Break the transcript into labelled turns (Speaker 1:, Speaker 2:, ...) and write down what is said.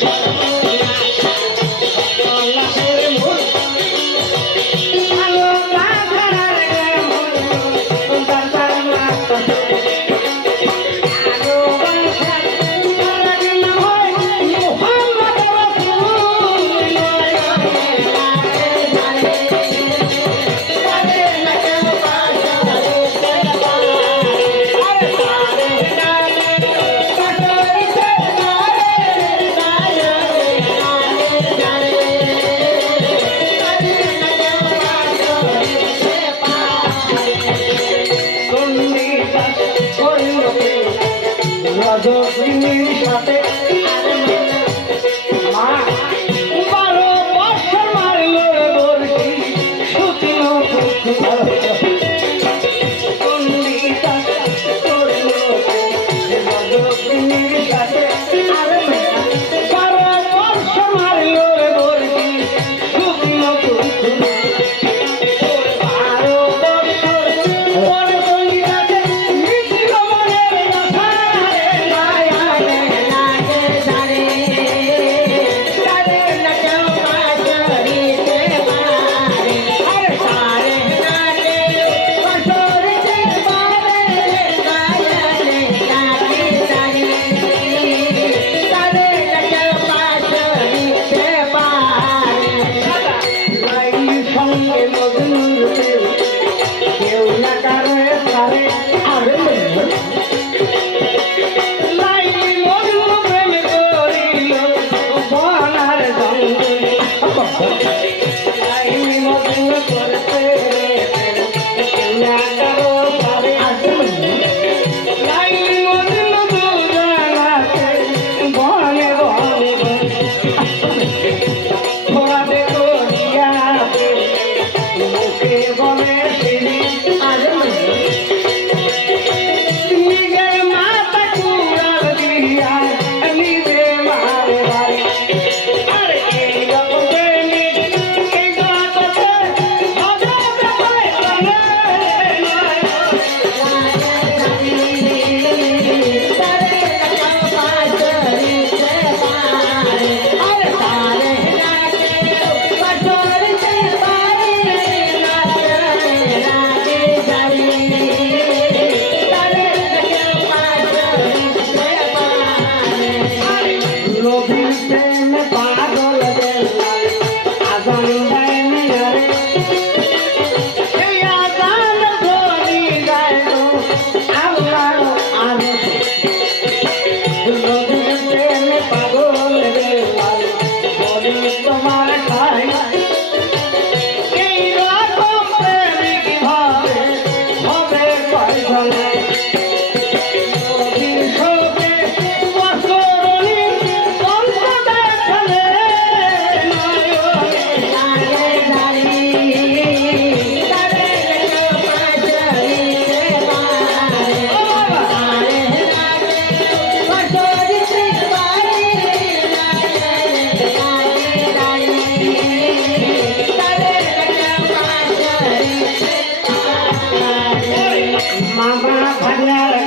Speaker 1: Thank you. রাজনীর সাথে agora, agora. Yeah.